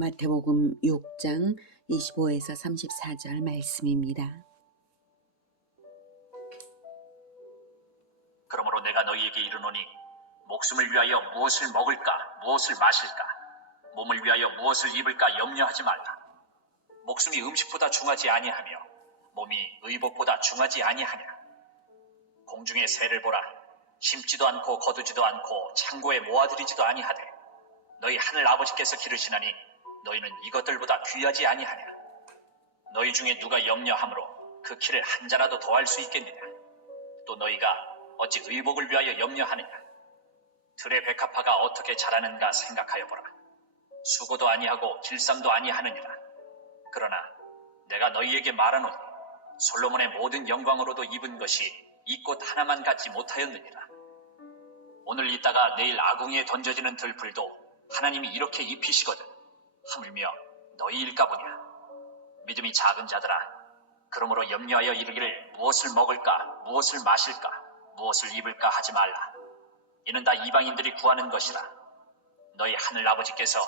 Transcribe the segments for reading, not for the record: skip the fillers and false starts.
마태복음 6장 25에서 34절 말씀입니다. 그러므로 내가 너희에게 이르노니 목숨을 위하여 무엇을 먹을까 무엇을 마실까 몸을 위하여 무엇을 입을까 염려하지 말라. 목숨이 음식보다 중하지 아니하며 몸이 의복보다 중하지 아니하냐. 공중의 새를 보라. 심지도 않고 거두지도 않고 창고에 모아들이지도 아니하되 너희 하늘 아버지께서 기르시나니 너희는 이것들보다 귀하지 아니하냐. 너희 중에 누가 염려함으로 그 키를 한 자라도 더할 수 있겠느냐. 또 너희가 어찌 의복을 위하여 염려하느냐. 들의 백합화가 어떻게 자라는가 생각하여 보라. 수고도 아니하고 길쌈도 아니하느니라. 그러나 내가 너희에게 말하노니 솔로몬의 모든 영광으로도 입은 것이 이 꽃 하나만 갖지 못하였느니라. 오늘 있다가 내일 아궁이에 던져지는 들풀도 하나님이 이렇게 입히시거든 하물며 너희일까 보냐. 믿음이 작은 자들아, 그러므로 염려하여 이르기를 무엇을 먹을까 무엇을 마실까 무엇을 입을까 하지 말라. 이는 다 이방인들이 구하는 것이라. 너희 하늘 아버지께서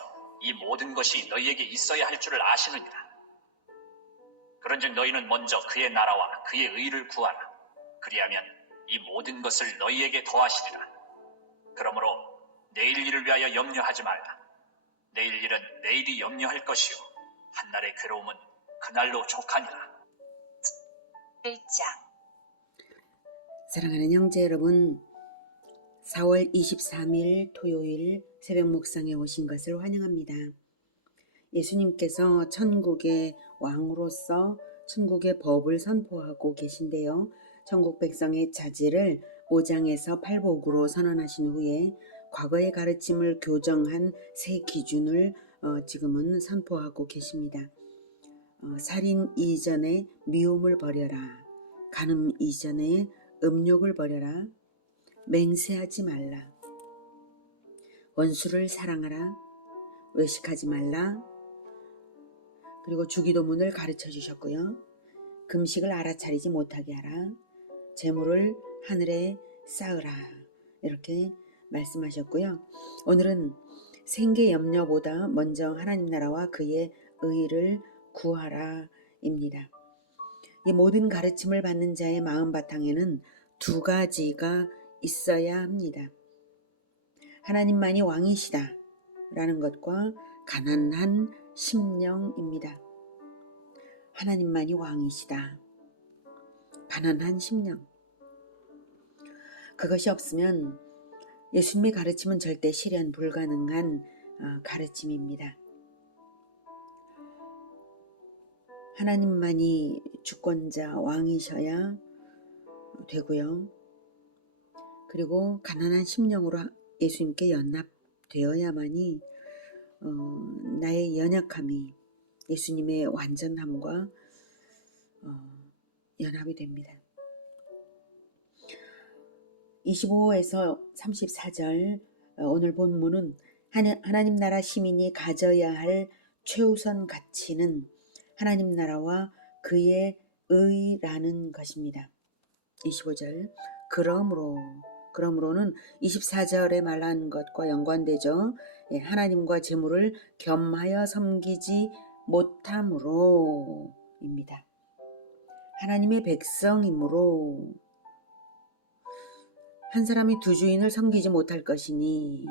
이 모든 것이 너희에게 있어야 할 줄을 아시느니라. 그런즉 너희는 먼저 그의 나라와 그의 의를 구하라. 그리하면 이 모든 것을 너희에게 더하시리라. 그러므로 내일 일을 위하여 염려하지 말라. 내일 일은 내일이 염려할 것이요 한날의 괴로움은 그날로 족하니라. 1장. 사랑하는 형제 여러분, 4월 23일 토요일 새벽 묵상에 오신 것을 환영합니다. 예수님께서 천국의 왕으로서 천국의 법을 선포하고 계신데요. 천국 백성의 자질을 5장에서 팔복으로 선언하신 후에 과거의 가르침을 교정한 새 기준을 지금은 선포하고 계십니다. 살인 이전에 미움을 버려라. 간음 이전에 음욕을 버려라. 맹세하지 말라. 원수를 사랑하라. 외식하지 말라. 그리고 주기도문을 가르쳐 주셨고요. 금식을 알아차리지 못하게 하라. 재물을 하늘에 쌓으라. 이렇게 말씀하셨고요. 오늘은 생계 염려보다 먼저 하나님 나라와 그의 의를 구하라 입니다. 이 모든 가르침을 받는 자의 마음 바탕에는 두 가지가 있어야 합니다. 하나님만이 왕이시다 라는 것과 가난한 심령입니다. 하나님만이 왕이시다. 가난한 심령. 그것이 없으면 예수님의 가르침은 절대 실현 불가능한 가르침입니다. 하나님만이 주권자 왕이셔야 되고요. 그리고 가난한 심령으로 예수님께 연합되어야만이 나의 연약함이 예수님의 완전함과 연합이 됩니다. 25에서 34절 오늘 본문은 하나님 나라 시민이 가져야 할 최우선 가치는 하나님 나라와 그의 의라는 것입니다. 25절 그러므로는 24절에 말한 것과 연관되죠. 하나님과 재물을 겸하여 섬기지 못함으로 입니다. 하나님의 백성이므로 한 사람이 두 주인을 섬기지 못할 것이니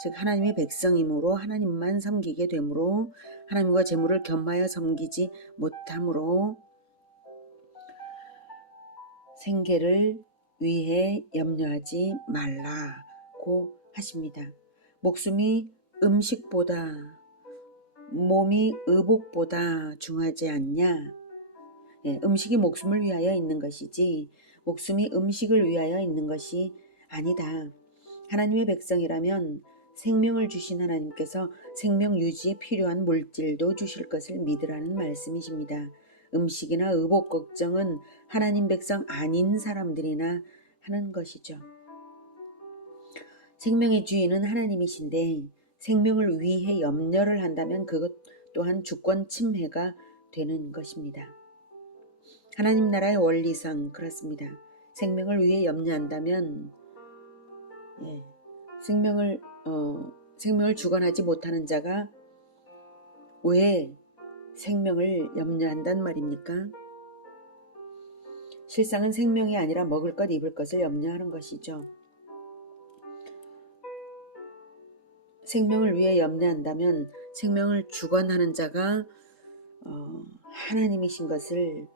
즉 하나님의 백성이므로 하나님만 섬기게 되므로 하나님과 재물을 겸하여 섬기지 못함으로 생계를 위해 염려하지 말라고 하십니다. 목숨이 음식보다 몸이 의복보다 중하지 않냐. 음식이 목숨을 위하여 있는 것이지 목숨이 음식을 위하여 있는 것이 아니다. 하나님의 백성이라면 생명을 주신 하나님께서 생명 유지에 필요한 물질도 주실 것을 믿으라는 말씀이십니다. 음식이나 의복 걱정은 하나님 백성 아닌 사람들이나 하는 것이죠. 생명의 주인은 하나님이신데 생명을 위해 염려를 한다면 그것 또한 주권 침해가 되는 것입니다. 하나님 나라의 원리상 그렇습니다. 생명을 위해 염려한다면 생명을 주관하지 못하는 자가 왜 생명을 염려한단 말입니까? 실상은 생명이 아니라 먹을 것, 입을 것을 염려하는 것이죠. 생명을 위해 염려한다면 생명을 주관하는 자가 하나님이신 것을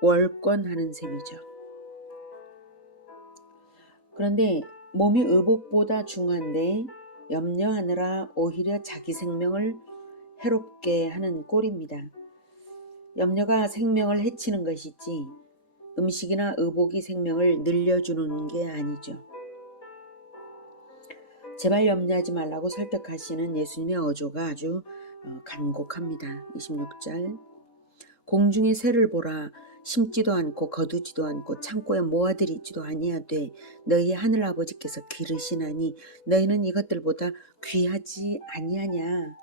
월권하는 셈이죠. 그런데 몸이 의복보다 중요한데 염려하느라 오히려 자기 생명을 해롭게 하는 꼴입니다. 염려가 생명을 해치는 것이지 음식이나 의복이 생명을 늘려주는 게 아니죠. 제발 염려하지 말라고 설득하시는 예수님의 어조가 아주 간곡합니다. 26절 공중의 새를 보라 심지도 않고 거두지도 않고 창고에 모아들이지도 아니하되 너희의 하늘 아버지께서 기르시나니 너희는 이것들보다 귀하지 아니하냐.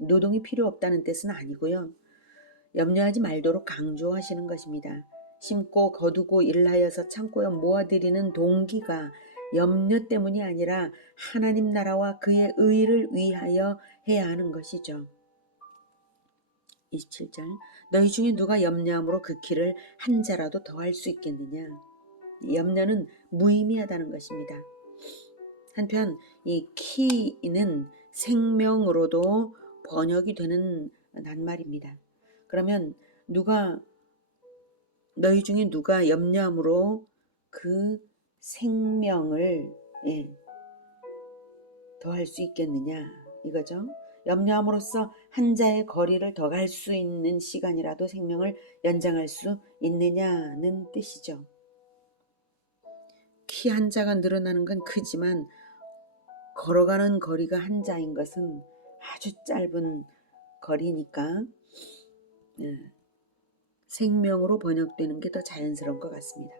노동이 필요 없다는 뜻은 아니고요. 염려하지 말도록 강조하시는 것입니다. 심고 거두고 일하여서 창고에 모아들이는 동기가 염려 때문이 아니라 하나님 나라와 그의 의를 위하여 해야 하는 것이죠. 27절 너희 중에 누가 염려함으로 그 키를 한 자라도 더할 수 있겠느냐. 염려는 무의미하다는 것입니다. 한편 이 키는 생명으로도 번역이 되는 낱말입니다. 그러면 너희 중에 누가 염려함으로 그 생명을 더할 수 있겠느냐 이거죠. 염려함으로써 한 자의 거리를 더 갈 수 있는 시간이라도 생명을 연장할 수 있느냐는 뜻이죠. 키 한 자가 늘어나는 건 크지만 걸어가는 거리가 한 자인 것은 아주 짧은 거리니까 생명으로 번역되는 게 더 자연스러운 것 같습니다.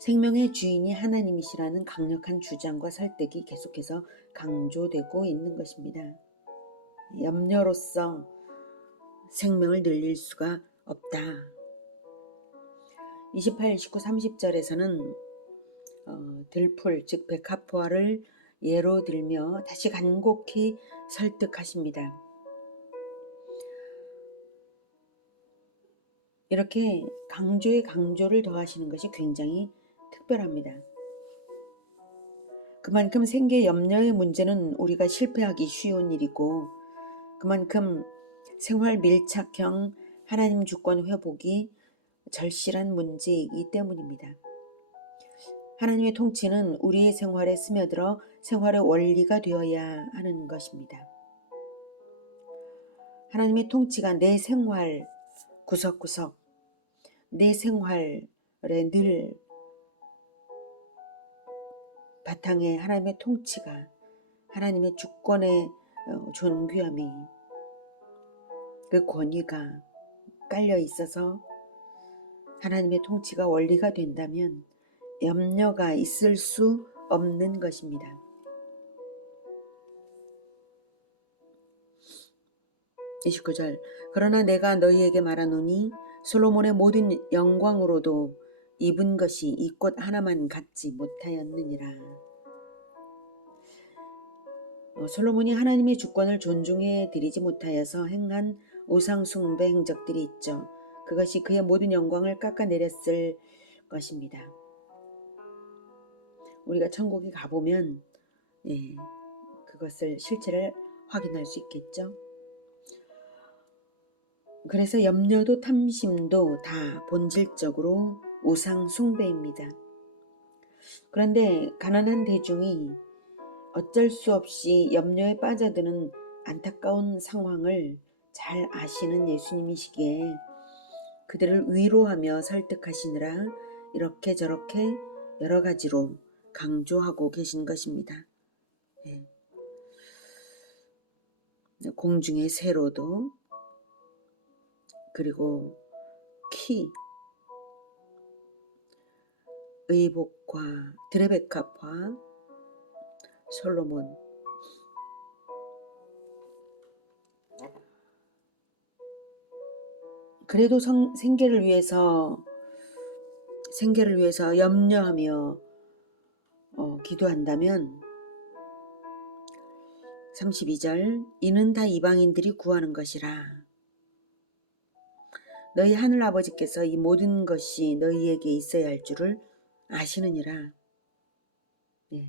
생명의 주인이 하나님이시라는 강력한 주장과 설득이 계속해서 강조되고 있는 것입니다. 염려로서 생명을 늘릴 수가 없다. 28, 29, 30절에서는 들풀 즉 백합화를 예로 들며 다시 간곡히 설득하십니다. 이렇게 강조에 강조를 더하시는 것이 굉장히 특별합니다. 그만큼 생계 염려의 문제는 우리가 실패하기 쉬운 일이고 그만큼 생활 밀착형 하나님 주권 회복이 절실한 문제이기 때문입니다. 하나님의 통치는 우리의 생활에 스며들어 생활의 원리가 되어야 하는 것입니다. 하나님의 통치가 내 생활 구석구석 내 생활에 늘 바탕에 하나님의 통치가 하나님의 주권의 존귀함이 그 권위가 깔려 있어서 하나님의 통치가 원리가 된다면 염려가 있을 수 없는 것입니다. 29절 그러나 내가 너희에게 말하노니 솔로몬의 모든 영광으로도 입은 것이 이 꽃 하나만 갖지 못하였느니라. 솔로몬이 하나님의 주권을 존중해 드리지 못하여서 행한 우상 숭배 행적들이 있죠. 그것이 그의 모든 영광을 깎아내렸을 것입니다. 우리가 천국에 가보면 그것을 실체를 확인할 수 있겠죠. 그래서 염려도 탐심도 다 본질적으로 우상 숭배입니다. 그런데 가난한 대중이 어쩔 수 없이 염려에 빠져드는 안타까운 상황을 잘 아시는 예수님이시기에 그들을 위로하며 설득하시느라 이렇게 저렇게 여러 가지로 강조하고 계신 것입니다. 공중의 새로도 그리고 키, 의복과 드레베캅화, 솔로몬 그래도 생계를 위해서 염려하며 기도한다면 32절 이는 다 이방인들이 구하는 것이라. 너희 하늘 아버지께서 이 모든 것이 너희에게 있어야 할 줄을 아시느니라. 네.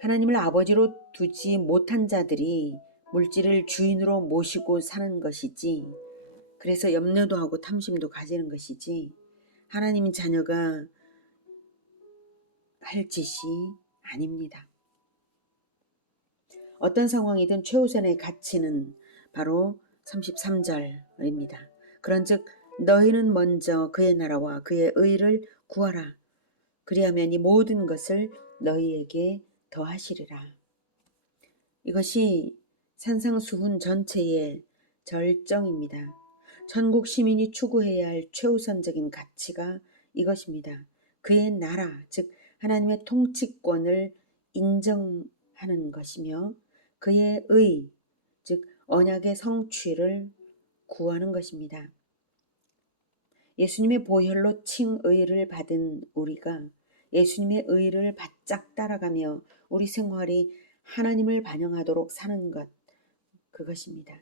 하나님을 아버지로 두지 못한 자들이 물질을 주인으로 모시고 사는 것이지, 그래서 염려도 하고 탐심도 가지는 것이지, 하나님 자녀가 할 짓이 아닙니다. 어떤 상황이든 최우선의 가치는 바로 33절입니다. 그런즉 너희는 먼저 그의 나라와 그의 의를 구하라. 그리하면 이 모든 것을 너희에게 더하시리라. 이것이 산상수훈 전체의 절정입니다. 천국 시민이 추구해야 할 최우선적인 가치가 이것입니다. 그의 나라, 즉 하나님의 통치권을 인정하는 것이며 그의 의, 즉 언약의 성취를 구하는 것입니다. 예수님의 보혈로 칭의를 받은 우리가 예수님의 의를 바짝 따라가며 우리 생활이 하나님을 반영하도록 사는 것, 그것입니다.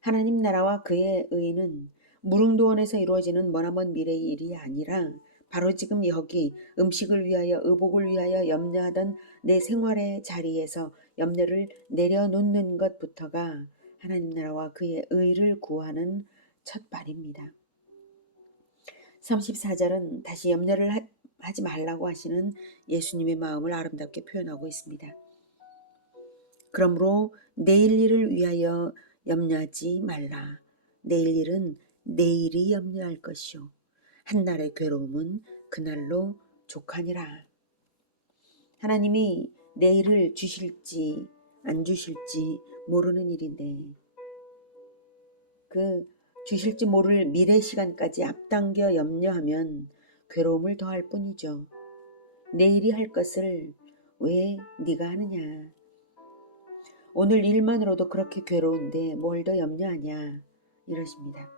하나님 나라와 그의 의는 무릉도원에서 이루어지는 머나먼 미래의 일이 아니라 바로 지금 여기 음식을 위하여 의복을 위하여 염려하던 내 생활의 자리에서 염려를 내려놓는 것부터가 하나님 나라와 그의 의를 구하는 첫 발입니다. 34절은 다시 염려를 하지 말라고 하시는 예수님의 마음을 아름답게 표현하고 있습니다. 그러므로 내일 일을 위하여 염려하지 말라. 내일 일은 내일이 염려할 것이요 한날의 괴로움은 그날로 족하니라. 하나님이 내일을 주실지 안 주실지 모르는 일인데 그 주실지 모를 미래 시간까지 앞당겨 염려하면 괴로움을 더할 뿐이죠. 내일이 할 것을 왜 네가 하느냐. 오늘 일만으로도 그렇게 괴로운데 뭘 더 염려하냐 이러십니다.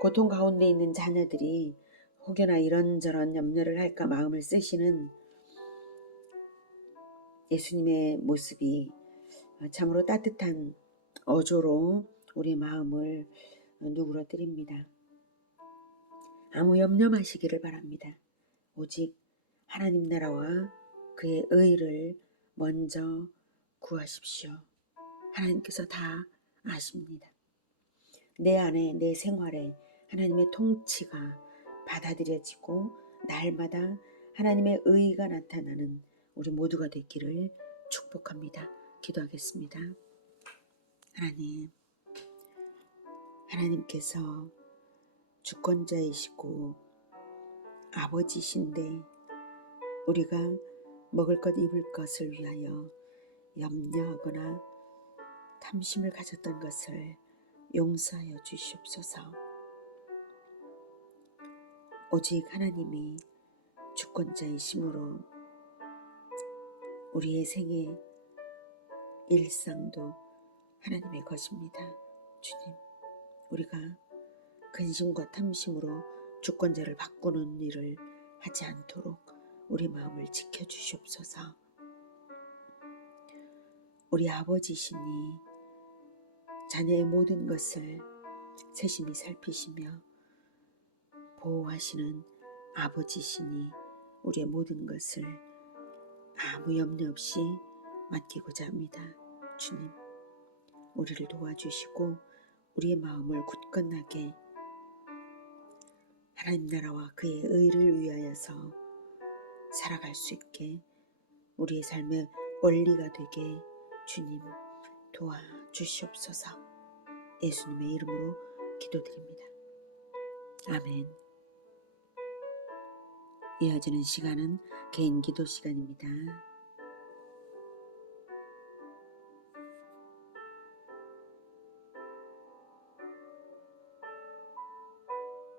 고통 가운데 있는 자녀들이 혹여나 이런저런 염려를 할까 마음을 쓰시는 예수님의 모습이 참으로 따뜻한 어조로 우리 마음을 누그러뜨립니다. 아무 염려 마시기를 바랍니다. 오직 하나님 나라와 그의 의를 먼저 구하십시오. 하나님께서 다 아십니다. 내 안에 내 생활에 하나님의 통치가 받아들여지고 날마다 하나님의 의가 나타나는 우리 모두가 되기를 축복합니다. 기도하겠습니다. 하나님께서 주권자이시고 아버지신데 우리가 먹을 것 입을 것을 위하여 염려하거나 탐심을 가졌던 것을 용서하여 주시옵소서. 오직 하나님이 주권자이심으로 우리의 생애 일상도 하나님의 것입니다. 주님, 우리가 근심과 탐심으로 주권자를 바꾸는 일을 하지 않도록 우리 마음을 지켜주시옵소서. 우리 아버지시니 자녀의 모든 것을 세심히 살피시며 보호하시는 아버지시니 우리의 모든 것을 아무 염려 없이 맡기고자 합니다. 주님, 우리를 도와주시고 우리의 마음을 굳건하게 하나님 나라와 그의 의를 위하여서 살아갈 수 있게 우리의 삶의 원리가 되게 주님 도와주시옵소서. 예수님의 이름으로 기도드립니다. 아멘. 이어지는 시간은 개인 기도 시간입니다.